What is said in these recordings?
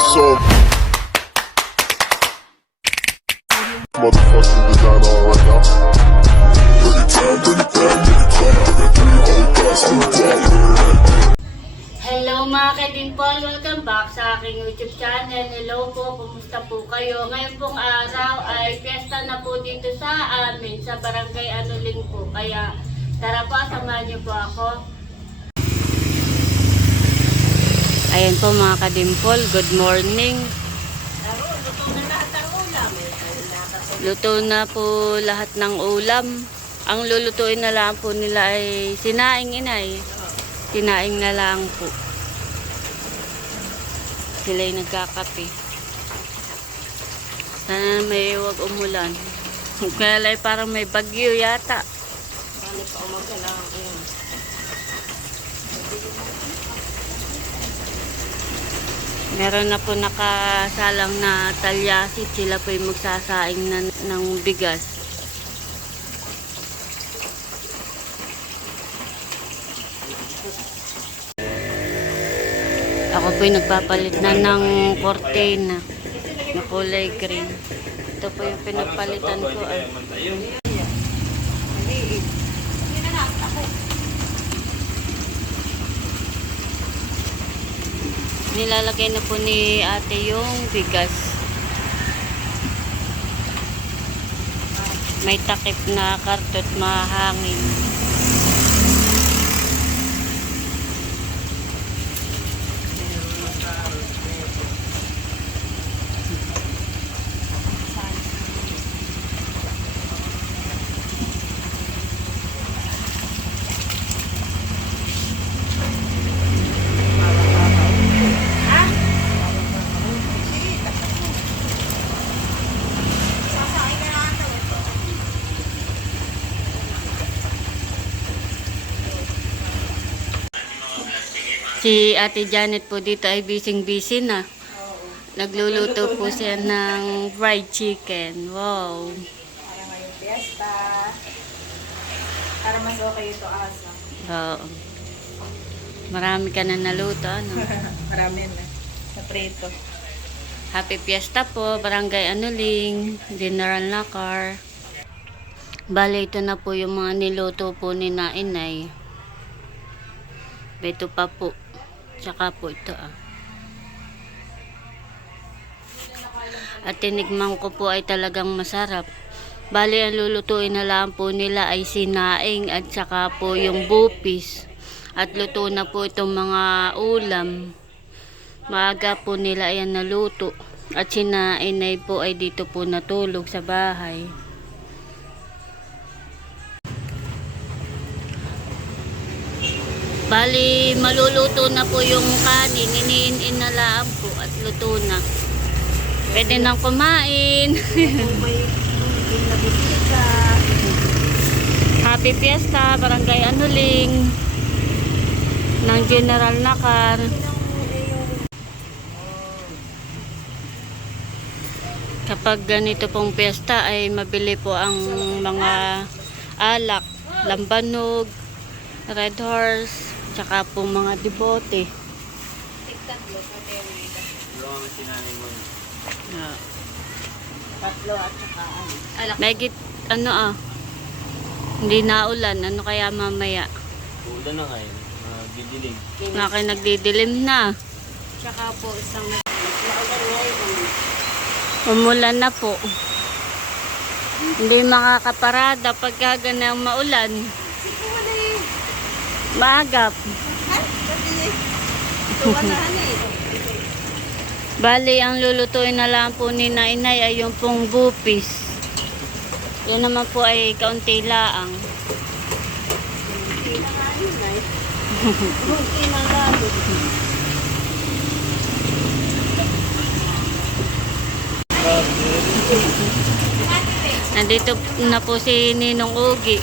So motherfucking designer right now. Hello mga kadingpol, welcome back sa aking YouTube channel. Hello po, kumusta po kayo? Ngayon pong araw ay piyesta na po dito sa amin, sa barangay Anuling po. Kaya tara po, samahan niyo po ako. Ayan po mga kadimpol, good morning. Luto na po lahat ng ulam. Ang lulutuin na lang po nila ay sinaing, inay. Sinaing na lang po. Sila'y nagkakape. Sana may huwag umulan. Kaya lang parang may bagyo yata. Ano pa umaga lang yun. Meron na po nakasalang na talyasit. Sila po yung magsasaing ng bigas. Ako po yung nagpapalit na ng kortina na kulay green. Ito po yung pinagpalitan ko. Nilalagay na po ni ate yung bigas. May takip na kartot mahangin. Si Ate Janet po dito ay busy na. Nagluluto po siya ng fried chicken. Wow. Para ngayong piyesta. Para mas okay ito asa. Oo. Marami ka na naluto, ano? Marami na. Sa preto. Happy Fiesta po, Barangay Anuling, General Nakar. Bale, ito na po yung mga niluto po ni Nainay. Ito pa po. Tsaka po ito At tinikman ko po ay talagang masarap. Bale, ang lulutuin na lang po nila ay sinaing at tsaka po yung bupis. At luto na po itong mga ulam. Maaga po nila ayan naluto. At sinainay po ay dito po natulog sa bahay. Bali, maluluto na po yung kanin. Iniin na lang po at luto na. Pwede nang kumain. May bisita. Happy Fiesta, Barangay Anuling ng General Nakar. Kapag ganito pong piyesta ay mabili po ang mga alak, lambanog, red horse, tsaka po mga debote. Tatlo at saka ano. Megit, hindi na ulan. Ano kaya mamaya? Ulan na ngayon. Didilim. Nagdidilim na. Tsaka po isang maulan ngayon. Umulan na po. Hindi makakaparada pagka ganang maulan. Maagap. Bali, ang lulutuin na lang po ni Nainay ay yung pong bupis. Yun naman po ay kaunti laang. Nandito na po si Ninong Ugi.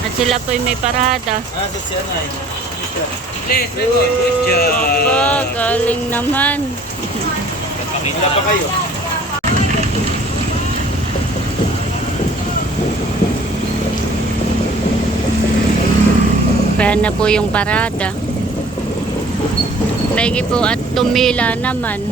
At sila po ay may parada. Ito si Anay. Please, good job. Opo, galing naman. Pakita pa kayo. Kaya na po yung parada. Maigi po at tumila naman.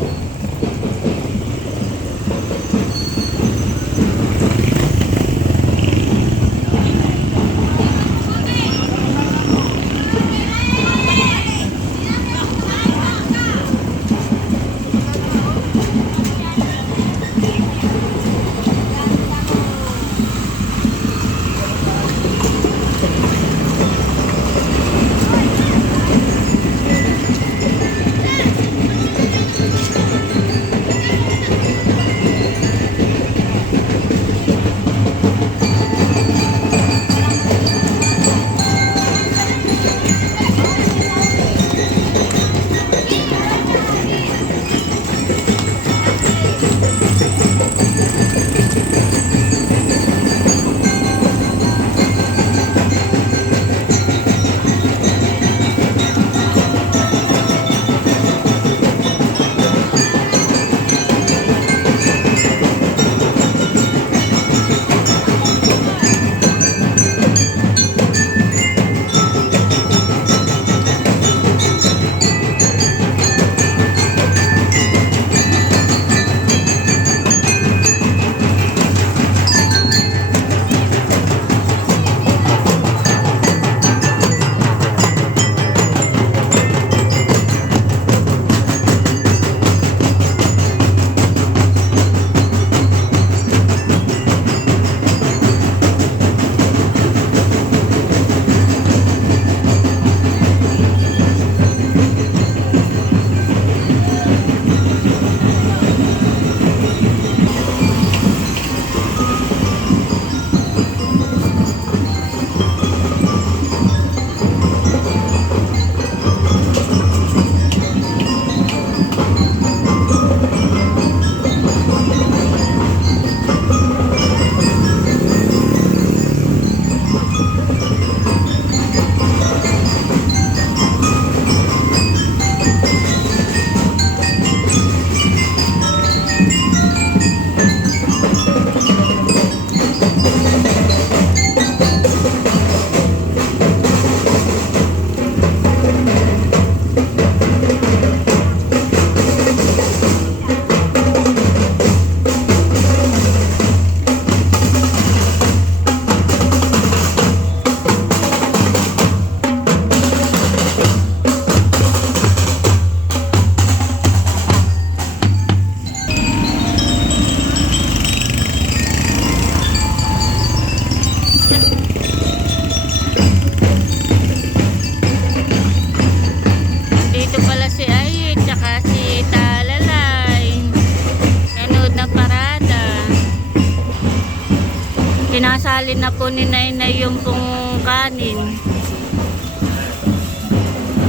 Sinasalin na po ni Nainay yung pong kanin.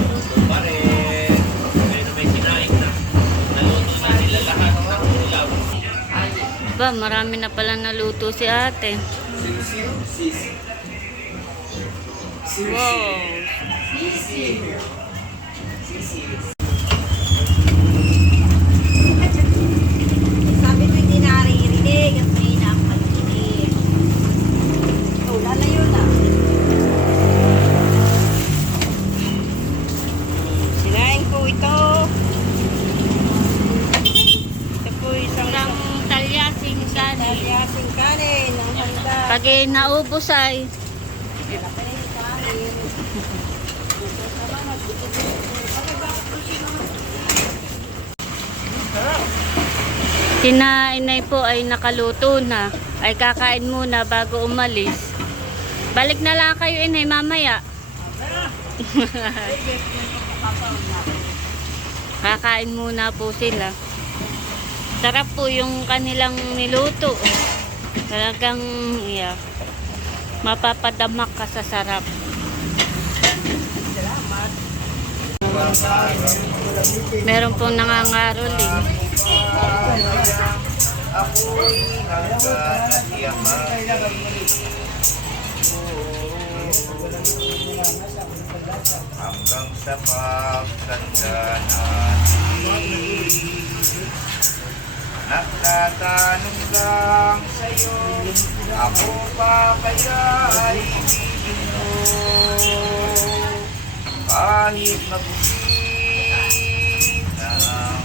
Luto pa rin. Pero may kinain na. Naluto na nila lahat ng ulam. Ba, marami na pala naluto si ate. Wow. Sabi ko hindi naririnig at may nakapagkinig. Oh, lalayo na. Sinain ko ito. Ito po isang Talyasing kanin. talyasing kanin. Ang handa. Pag naubos ay Laki na yung kanin. si Inay po ay nakaluto na. Ay kakain muna bago umalis. Balik na lang kayo Inay mamaya. Kakain muna po sila. Sarap po yung kanilang niluto. Talagang yeah, mapapadamak ka sa sarap. Meron pong nangangaroling. Hanggang sa pagtanda natin, nagtatanong lang sa'yo, ako pa kaya ay ibigin mo? Kahit mabuti na ang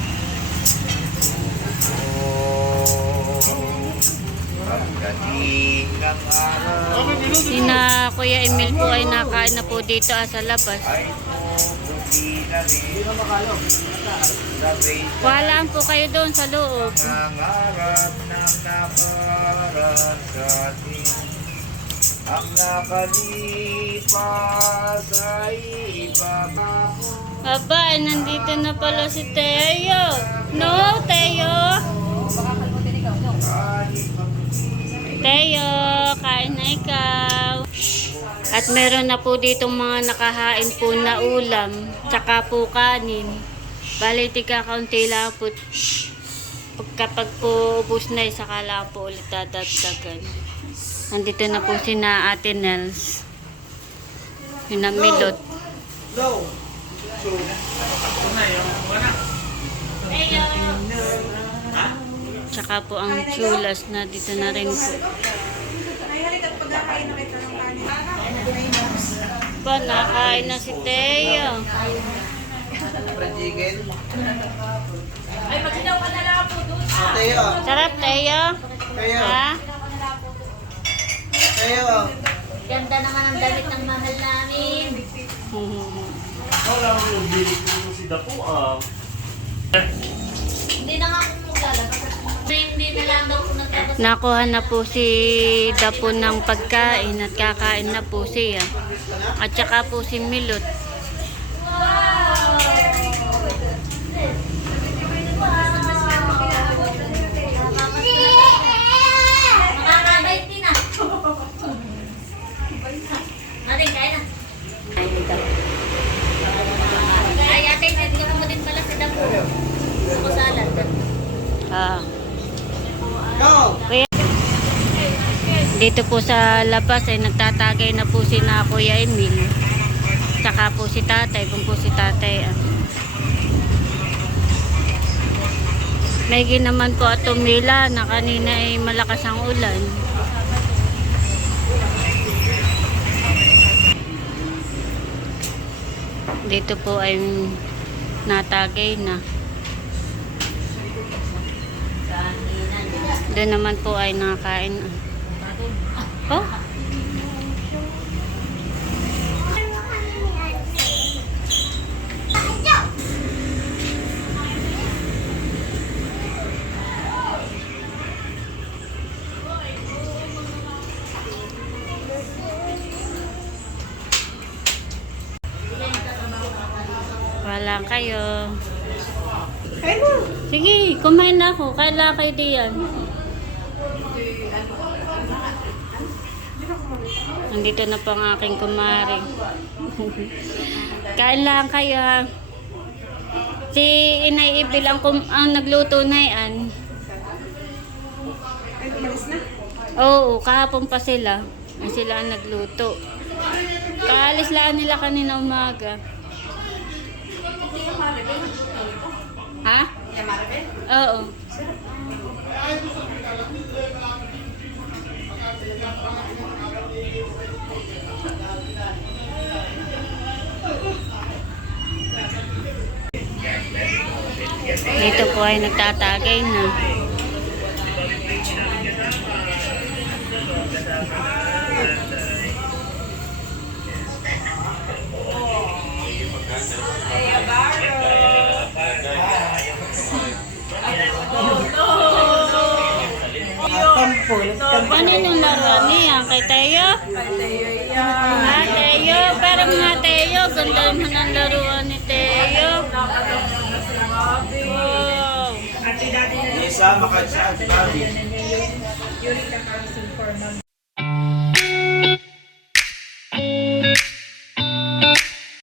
Ang galing ng araw Sina Kuya Emil po ay nakain na po dito sa labas. ay puputi na rin. Sabay Walaan po kayo doon sa loob. nangarap ng nakaraan sa atin. Ang nakalipas ay ibaba mo. Aba, ay nandito na pala si Teo. No, Teo. Teo, kain na ikaw. At meron na po ditong mga nakahain po na ulam. Tsaka po kanin. Bali, tika kaunti lang po. Kapag po ubus na, saka lang po ulit dadagdagan. Nandito na po sina Ate Nels. Hinamilot. Tsaka po ang chulas na dito na rin po. Ay, halika't pagkakain na kita ng kanin. Ba, nakain na si Teo. Ay, magsinaw ka na lang po doon. Sarap, Teo. Ha? Ganda naman ang damit ng mahal namin. Hindi na nga ako maglalabas. Hindi na lang daw kung nagtabas. Nakuha na po si Dapo ng pagkain at kakain na po siya. At saka po si Milot. Makakabait din ah. Ate, kaya na. Ay, ate, nagkita mo din pala sa damo. Ako salad. Ah. Kuya, dito po sa labas ay nagtatagay na po si na Kuya Emil. Saka po si tatay, kung po si tatay. May ginaman po at tumila na kanina ay malakas ang ulan. Dito po ay natagay na. Doon naman po ay nakakain. Oh? Wala kayo. Sige, kumain na ako. Kailan kayo diyan? Nandito na po ang aking kumari. Kain lang kayo ha. Si Inay Ibil ang nagluto na yan. Ay, umalis na. Oo, kahapon pa sila. Ay sila ang nagluto. Kaalis lang nila kanina umaga. Ha? Oo. Dito po ay nagtatagay na. Ano yung laruan niya? Kay Teo? Ha, Teo? Pero nga Teo, ganda naman ang laruan ni Teo. Wow. Isa, makadsa, sabi. Yuri ka housing for mom.